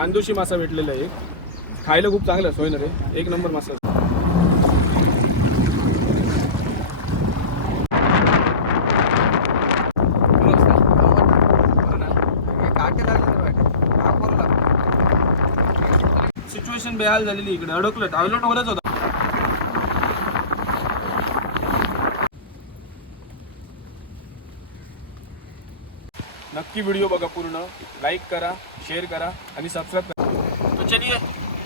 बांदुशी मासा भेटलेला आहे खायला खूप चांगलं आहे, सोय रे. एक नंबर मासा. सिच्युएशन बेहाल झालेली इकडे. अडकलं टॉयलेट वरच होता. नक्की व्हिडिओ बघा पूर्ण. लाईक करा. शेअर करा आणि सबस्क्राईब करा. तो चलिए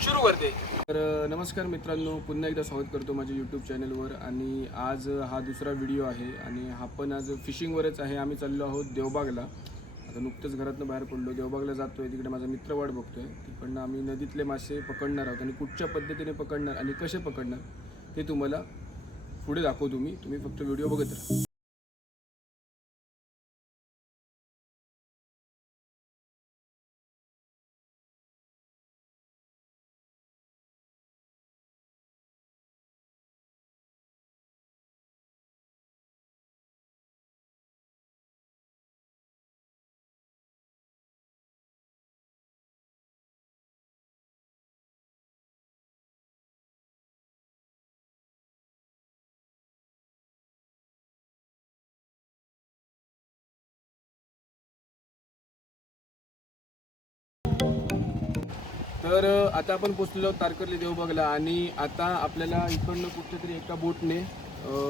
सुरू करते. तर नमस्कार मित्रांनो पुन्हा एकदा स्वागत करतो माझ्या यूट्यूब चॅनलवर आणि आज हा दुसरा व्हिडिओ आहे आणि हा पण आज फिशिंगवरच आहे. आम्ही चाललो आहोत देवबागला. आता नुकतंच घरातनं बाहेर पडलो. देवबागला जातोय. तिकडे माझा मित्र वाट बघतोय. तिकडनं आम्ही नदीतले मासे पकडणार आहोत आणि कुठच्या पद्धतीने पकडणार आणि कसे पकडणार ते तुम्हाला पुढे दाखवतो मी. तुम्ही फक्त व्हिडिओ बघत राहा. तर आता आपण पोचलेलो तारकर्ली देवबागला आणि आता आपल्याला इकडनं कुठल्या तरी एका बोटने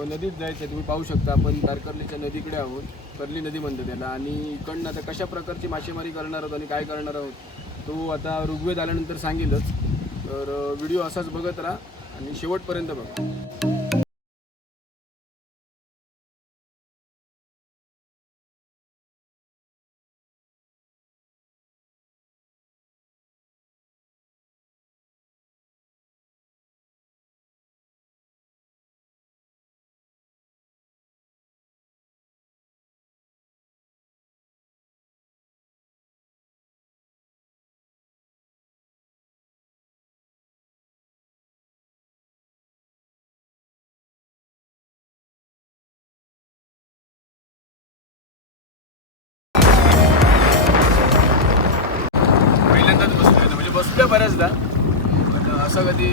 नदीत जायचं आहे तुम्ही पाहू शकता आपण तारकर्लीच्या नदीकडे आहोत कर्ली नदी म्हणतो त्याला. आणि इकडनं आता कशा प्रकारची मासेमारी करणार आहोत आणि काय करणार आहोत तो आता ऋग्वेद आल्यानंतर सांगेलच. तर व्हिडिओ असाच बघत राहा आणि शेवटपर्यंत बघा. असं कधी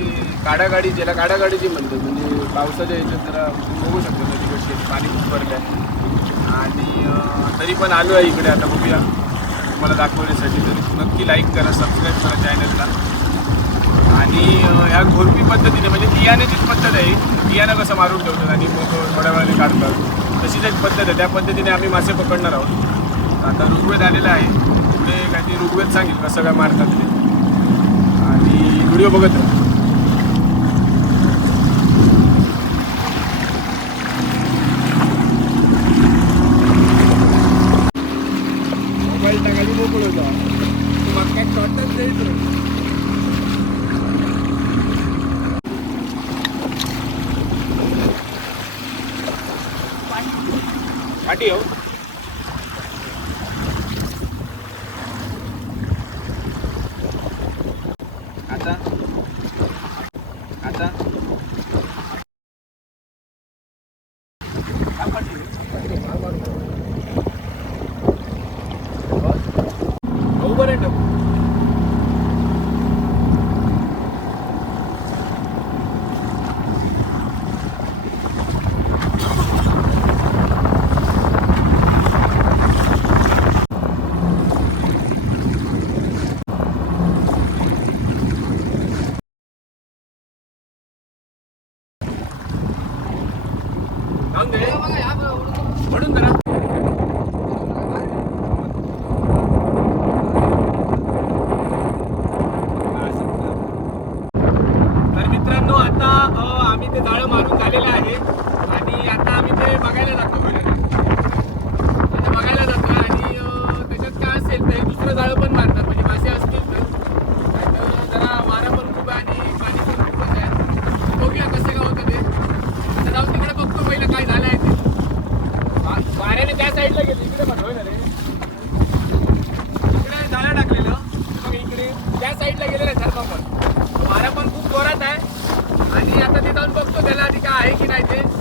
काडागाडी ज्याला काडागाडीची म्हणतात म्हणजे पावसाच्या याच्यात जरा बघू शकतो ना कशी शेत पाणी खूप भरलं आहे आणि तरी पण आलो आहे इकडे आता बघूया. तुम्हाला दाखवण्यासाठी तरी. नक्की लाईक करा सबस्क्राईब करा चॅनलला आणि ह्या घोरपी पद्धतीने म्हणजे बियाण्याचीच पद्धत आहे बियाणं कसं मारून ठेवतात आणि मग थोड्या वेळाने काढतात तशीच एक पद्धत आहे त्या पद्धतीने आम्ही मासे पकडणार आहोत. आता ऋग्वेद आलेला आहे. पुढे काहीतरी ऋग्वेद सांगेल कसं काय मारतात ते. आणि व्हिडिओ बघत राहा मोबाईल टाकायला मोकळ होता मग काय शॉर्टच जायचं पाठी हो आता आता हा पाठी. हो, बरं आहे ना. जाऊन दे म्हणून जरा तर मित्रांनो आता अ, आम्ही ते जाळं मारून झालेलं आहे आणि आता आम्ही ते बघायला जातो आता बघायला जातो आणि अ, त्याच्यात काय असेल तर हे दुसरं जाळं पण मारतात म्हणजे मासे असतील तर नाहीतर जरा वारा पण खूप आहे आणि पाणी पण खूपच आहे बघूया कसं काय होतं ते आता जाऊन तिकडे बघतो पहिलं काय झालं आहे ते वा- वाऱ्याने त्या साईडला गेली इकडे पण होय ना रे इकडे जाळं टाकलेलं मग इकडे त्या साईडला गेलेलं आहे पण वारा पण खूप जोरात आहे. आणि आता ते जाऊन बघतो त्याला आधी काय आहे की नाही ते.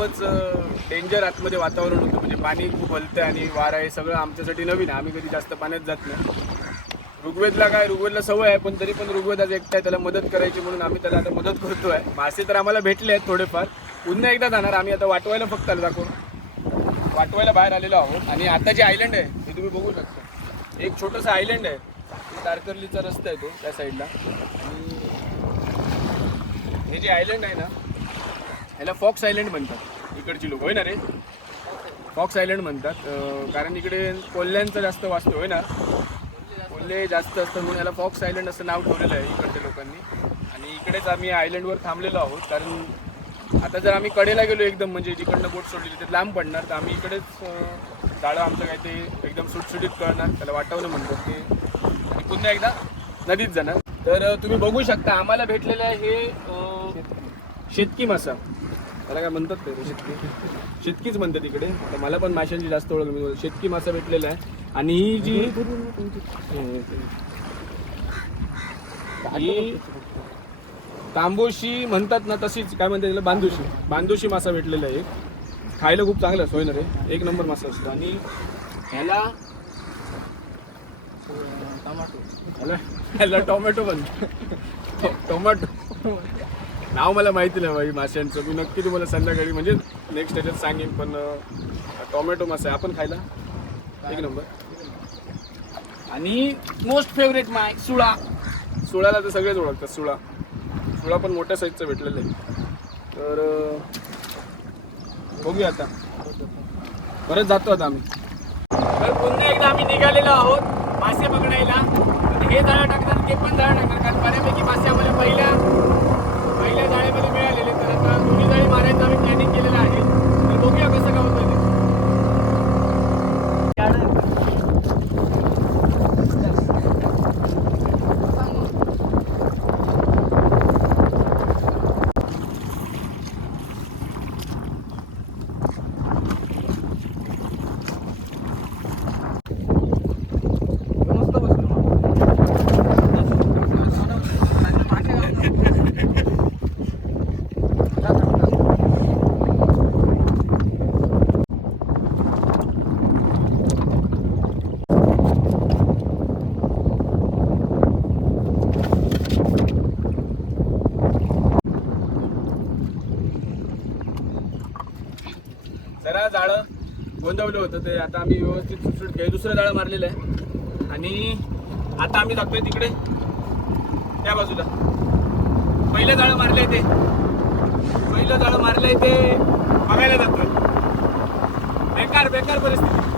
खूपच डेंजर आतमध्ये वातावरण होतं. म्हणजे पाणी खूप हलतं आणि वारा हे सगळं आमच्यासाठी नवीन आहे. आम्ही कधी जास्त पाण्यात जात नाही. ऋग्वेदला काय ऋग्वेदला सवय आहे पण तरी पण ऋग्वेद आज एकटा आहे त्याला मदत करायची म्हणून आम्ही त्याला आता मदत करतो आहे मासे तर आम्हाला भेटले आहेत थोडेफार. पुन्हा एकदा जाणार आम्ही आता वाटवायला फक्त आलो दाखव. वाटवायला बाहेर आलेलो आहोत. आणि आता जे आयलंड आहे ते तुम्ही बघू शकता. एक छोटंसं आयलंड आहे. तारकर्लीचा रस्ता आहे तो त्या साईडला आणि हे जे आयलंड आहे ना ह्याला फॉक्स आयलंड म्हणतात. इकडची लोक. होय ना रे? फॉक्स आयलंड म्हणतात. कारण इकडे कोल्ह्यांचं जास्त वाचतो होय ना? कोल्हे जास्त असतं म्हणून याला फॉक्स आयलंड असं नाव ठेवलेलं आहे इकडच्या लोकांनी. आणि इकडेच आम्ही आयलंडवर थांबलेलो आहोत. कारण आता जर आम्ही कडेला गेलो एकदम म्हणजे जिकडनं बोट सोडली ते लांब पडणार तर आम्ही इकडेच जाळं आमचं काय ते एकदम सुटसुटीत कळणार त्याला वाटवलं म्हणतात ते. आणि पुन्हा एकदा नदीत जाणार. तर तुम्ही बघू शकता आम्हाला भेटलेलं आहे हे शेतकी. मासा त्याला काय म्हणतात ते? शेतकी. शेतकीच म्हणतात तिकडे आता मला पण माशांची जास्त ओळख नाही. शेतकी मासा भेटलेला आहे. आणि ही जी ही तांबोशी म्हणतात ना तशीच. काय म्हणतात त्याला बांधुशी बांधुशी मासा भेटलेला आहे एक. खायला खूप चांगला सोय ना रे. एक नंबर मासा असतो. आणि ह्याला ह्याला ह्याला टोमॅटो पण. टोमॅटो. नाव मला माहिती नाही बाई माशांचं मी नक्की तुम्हाला संध्याकाळी म्हणजे नेक्स्ट ह्याच्यात सांगेन पण टोमॅटो मासा आहे. आपण खायला? एक नंबर आणि मोस्ट फेवरेट माय सुळा. सुळाला तर सगळेच ओळखतात सुळा. सुळा पण मोठ्या साईजचं भेटलेलं आहे. तर अं, बघूया आता. परत जातो आता आम्ही. तर पुन्हा एकदा आम्ही निघालेलो आहोत मासे पकडायला. तर हे जाळं टाकतात ते पण जाळं टाकतात. कारण बऱ्यापैकी मासे आम्हाला पहिल्या जाळीमध्ये मिळालेले तर आता दोन्ही जाळी मारायचं आम्ही प्लॅनिंग केलेलं आहे जरा जाळं गोंधवलं होतं ते. आता आम्ही व्यवस्थित सुटसुट घे दुसरं जाळं मारलेलं आहे. आणि आता आम्ही जातोय तिकडे. त्या बाजूला. पहिलं जाळं मारलंय ते. पहिलं जाळं मारलंय ते बघायला जातोय. बेकार बेकार परिस्थिती.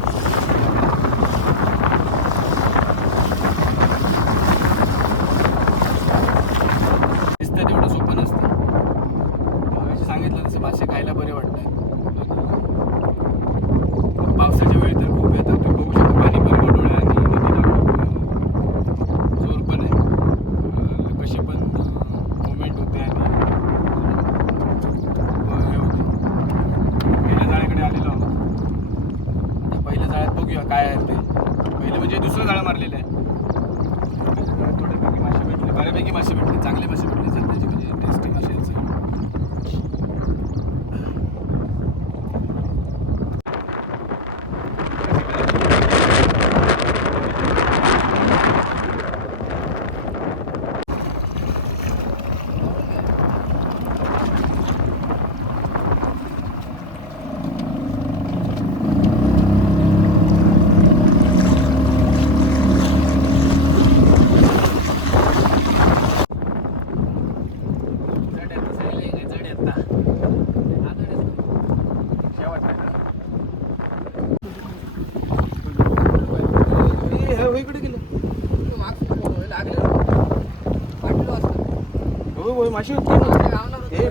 हो हो माशी होती हे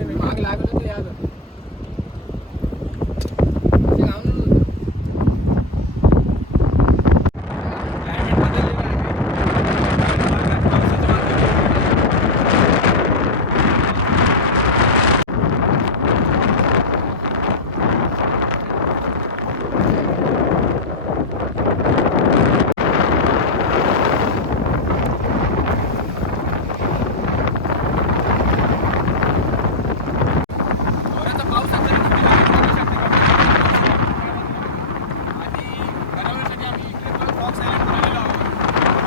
क्लायमेट बदललेलं आहे पावसाचं वातावरण. जोराचा पाऊस असेल तर किती लागेल बघू शकता का? आणि बऱ्यावेळेसाठी आम्ही इकडे पण फॉक्स आयलंडवर आलेलो आहोत.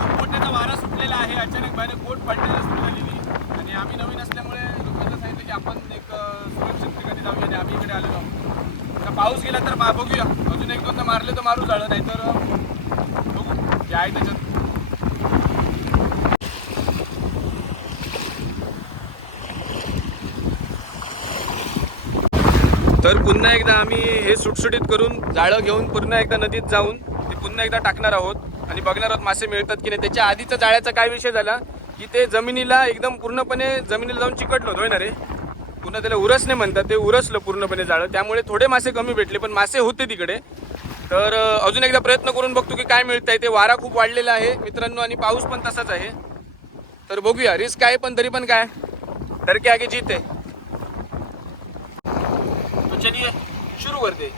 खूप मोठ्याचा वारा सुटलेला आहे अचानक बाहेर बोट पडण्याला सुरू झालेली आणि आम्ही नवीन असल्यामुळे लोकांना सांगितलं की आपण एक अं, सुरक्षित ठिकाणी जाऊया आणि आम्ही इकडे आलेलो आहोत आता पाऊस गेला तर मा- बघूया अजून एक दोनदा मारले तर मारू झालं नाही तर बघू जे आहे त्याच्यात तर पुन्हा एकदा आम्ही हे सुटसुटीत करून जाळं घेऊन पुन्हा एकदा नदीत जाऊन ते पुन्हा एकदा टाकणार आहोत. आणि बघणार आहोत मासे मिळतात की नाही. त्याच्या आधीचा जाळ्याचा काय विषय झाला की ते जमिनीला एकदम पूर्णपणे जमिनीला जाऊन चिकटलो होतं होय ना रे? पुन्हा त्याला उरसने म्हणतात. ते उरसलं पूर्णपणे जाळं. त्यामुळे थोडे मासे कमी भेटले पण मासे होते तिकडे. तर अजून एकदा प्रयत्न करून बघतो की काय मिळतंय. ते वारा खूप वाढलेला आहे. मित्रांनो आणि पाऊस पण तसाच आहे. तर बघूया रिस्क आहे पण तरी पण काय? तर की आगे जीत आहे. चलिए शुरू करते.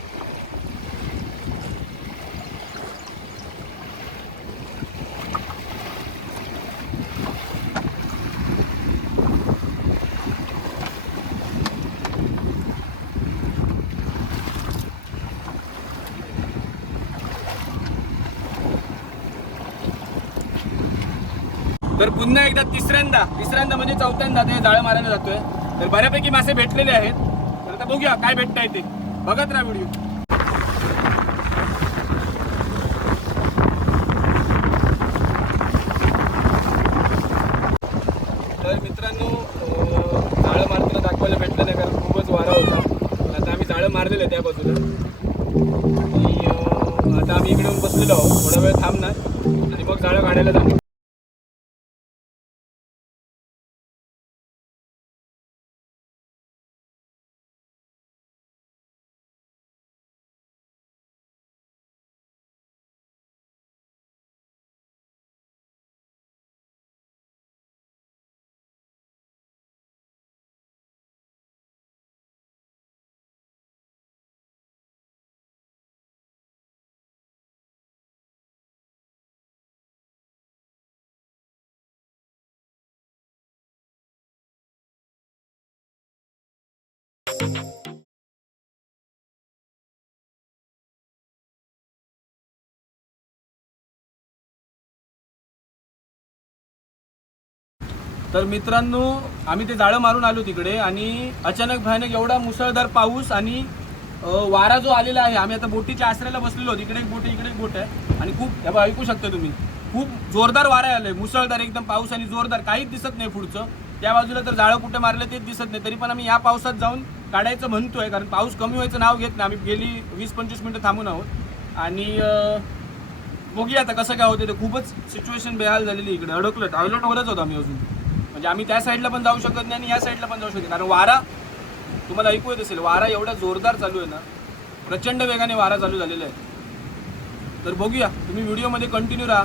तर पुन्हा एकदा तिसऱ्यांदा तिसऱ्यांदा म्हणजे चौथ्यांदा ते जाळं मारायला जातोय. तर बऱ्यापैकी मासे भेटलेले आहेत. बघूया काय भेटताय ते. बघत राहा व्हिडिओ. तर मित्रांनो आम्ही ते जाळं मारून आलो तिकडे आणि अचानक भयानक एवढा मुसळधार पाऊस आणि वारा जो आलेला आहे आम्ही आता बोटीच्या आश्रयाला बसलेलो तिकडे एक बोट इकडे एक बोट आहे. आणि खूप ऐकू शकता तुम्ही. खूप जोरदार वारा आलाय. मुसळधार एकदम पाऊस आणि जोरदार. काहीच दिसत नाही पुढचं. त्या बाजूला तर जाळं कुठे मारलं तेच दिसत नाही. तरी पण आम्ही या पावसात जाऊन काढायचं म्हणतोय कारण पाऊस कमी व्हायचं नाव घेत नाही. आम्ही गेली वीस पंचवीस मिनिटं थांबून आहोत. आणि बघूया आता कसं काय होतं ते खूपच सिच्युएशन बेहाल झालेली इकडे. अडकलं टॉयलेटवरच होतो आम्ही अजून. म्हणजे आम्ही त्या साईडला पण जाऊ शकत नाही आणि या साईडला पण जाऊ शकत कारण वारा तुम्हाला ऐकू येत असेल वारा एवढा जोरदार चालू आहे ना. प्रचंड वेगाने वारा चालू झालेला आहे. तर बघूया. तुम्ही व्हिडिओमध्ये कंटिन्यू राहा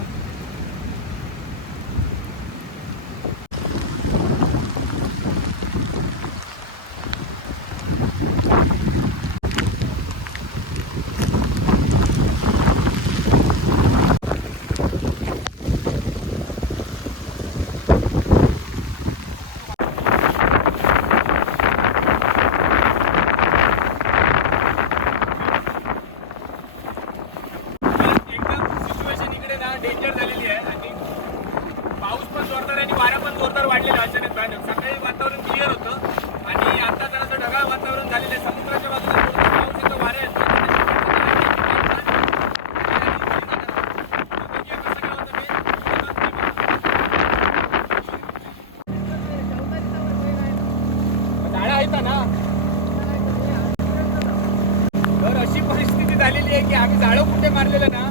की आम्ही जाळं कुठे मारलेलं ना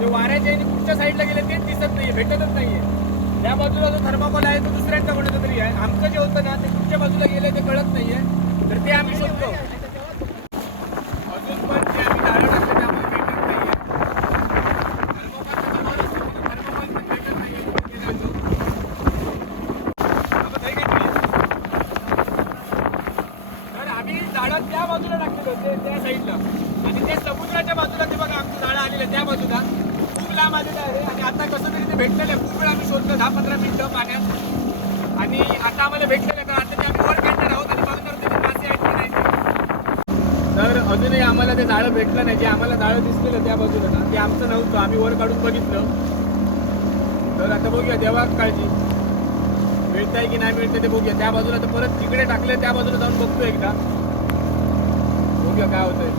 ते वाऱ्याच्या आणि कुठच्या साईडला गेले तेच दिसत नाहीये भेटतच नाहीये त्या बाजूला जो थर्माकोल आहे तो दुसऱ्यांचा कोणाचा तरी आहे आमचं जे होतं ना ते कुठच्या बाजूला गेले ते कळत नाहीये तर ते आम्ही शोधतो अजून पण ते आम्ही जाळं टाकलं ते आम्हाला भेटत नाहीये थर्माकोलचं जवळ असतं, थर्माकोल पण भेटत नाहीये. ते जातो. आपण काय घेतली? तर आम्ही झाडं त्या बाजूला टाकलेलं ते त्या साईडला. आणि त्या समुद्राच्या बाजूला ते बघा आमचं झाडं आलेलं त्या बाजूला. खूप लांब आलेलं आहे आणि आता कसं तरी ते भेटलेलं आहे. खूप वेळ आम्ही शोधलं दहा पंधरा मिनिटं पाण्यात. आणि आता आम्हाला भेटलेलं तर आता ते आम्ही वर काढणार आहोत आणि बघणार ते मासे आहेत की नाही. तर अजूनही आम्हाला ते झाडं भेटलं नाही. जे आम्हाला झाडं दिसलेलं त्या बाजूला ना ते आमचं नव्हतं. आम्ही वर काढून बघितलं. तर आता बघूया देवा काळजी. मिळतंय की नाही मिळतंय ते बघूया. त्या बाजूला तर परत तिकडे टाकले त्या बाजूला जाऊन बघतो एकदा. बघूया काय होतंय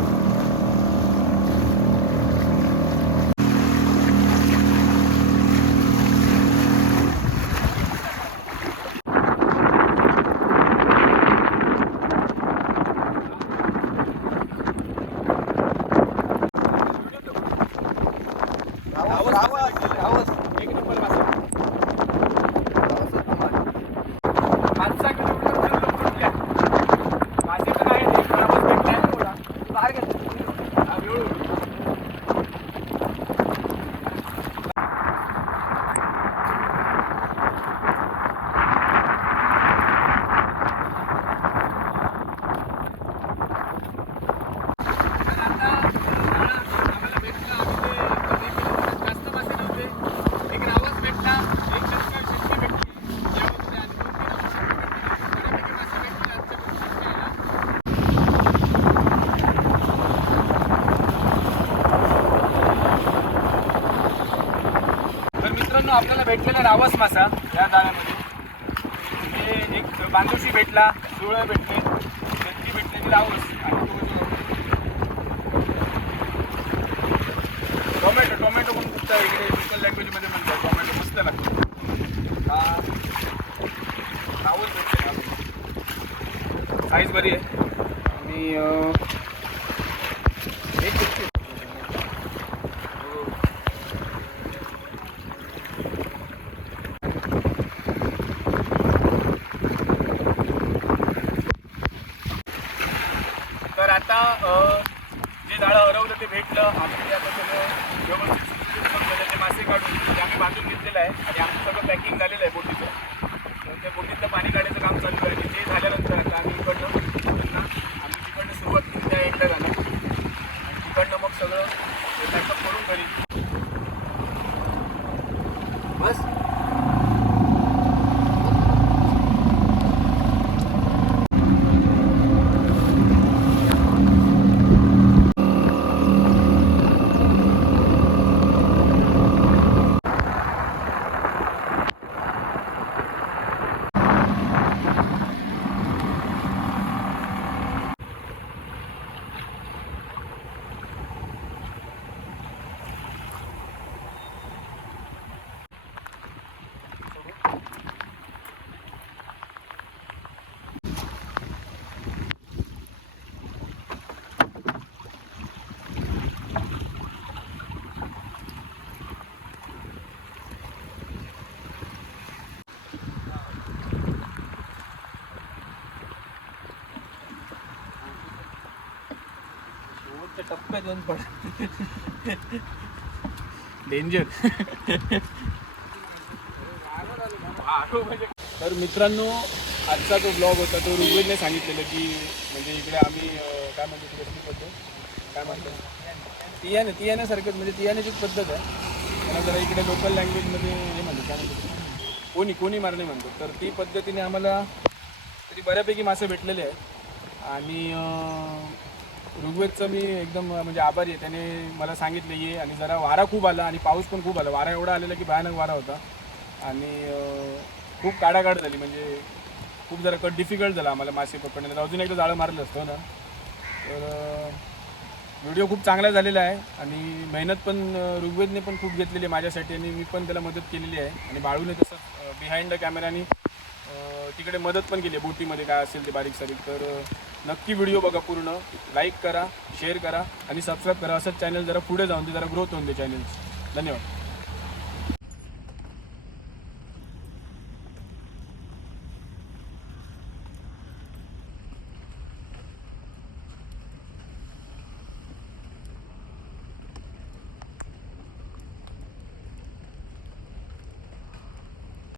एक नंबर मासा. पाच-सहा किलोमीटर वर लोक उठले. मासे पण आहेत, एक रावस भेटलाय थोडा. हा, वेळू. तर आता आम्हाला भेटलं आम्ही ते एक किलोमीटर जास्त मासे नव्हते एक रावस भेटला एक शंका शंकी भेटली यामध्ये आणि दोन तीन बऱ्यापैकी मासे भेटले आजच्या खायला तर मित्रांनो आपल्याला भेटलेला रावस मासा या जाळ्यामध्ये हे एक बांधुशी भेटला सुळ भेटले भेटले भेटलेली रावस आणि तो जो टोमॅटो टोमॅटो पण खूप इकडे लोकल लँग्वेजमध्ये म्हणतात टोमॅटो मस्त लागतो हा रावस भेटले साईज बरी आहे आणि अं, एक भेटते. हो. तर आता अं, जे झाडं हरवलं ते भेटलं आम्ही ते आता सगळं व्यवस्थित सुटसुटीत करून त्याचे मासे काढून ते आम्ही बांधून घेतलेलं आहे आणि आमचं सगळं पॅकिंग झालेलं आहे बोटीचं तर त्या बोटीतलं पाणी काढायचं काम चालू आहे आणि ते झाल्यानंतर आता आम्ही इकडनं पुन्हा आम्ही तिकडनं सुरुवात केली त्या एंडला झाला आणि तिकडनं मग सगळं पॅकअप करून घरी बस शेवटच्या टप्प्यात जाऊन पड डेंजर तर मित्रांनो आजचा जो ब्लॉग होता तो ऋग्वेदने सांगितलेलं की म्हणजे इकडे आम्ही काय म्हणतो ती पद्धत काय म्हणतो? तियाने तियाण्यासारखंच म्हणजे तियाण्याची पद्धत आहे. त्याला जरा इकडे लोकल लँग्वेजमध्ये हे म्हणतो काय म्हणतो कोणी कोणी मारणे म्हणतो तर ती पद्धतीने आम्हाला तरी बऱ्यापैकी मासे भेटलेले आहेत. आणि ऋग्वेदचं मी एकदम म्हणजे आभारी आहे. त्याने मला सांगितलं ये आणि जरा वारा खूप आला आणि पाऊस पण खूप आला. वारा एवढा आलेला की भयानक वारा होता. आणि खूप काढाकाढ झाली. म्हणजे खूप जरा कट डिफिकल्ट झाला आम्हाला मासे पकडण्यात. अजून एकदा जाळं मारलं असतं ना. तर व्हिडिओ खूप चांगला झालेला आहे. आणि मेहनत पण ऋग्वेदने पण खूप घेतलेली आहे माझ्यासाठी आणि मी पण त्याला मदत केलेली आहे. आणि बाळूने तसं बिहाइंड द कॅमेराने तिकडे मदत पण केली आहे. बोटीमध्ये काय असेल ते बारीक सारीक तर नक्की व्हिडिओ बघा पूर्ण. लाईक करा शेअर करा आणि सबस्क्राईब करा. असंच चॅनल जरा पुढे जाऊन ते जरा ग्रोथ होऊन दे चॅनल धन्यवाद.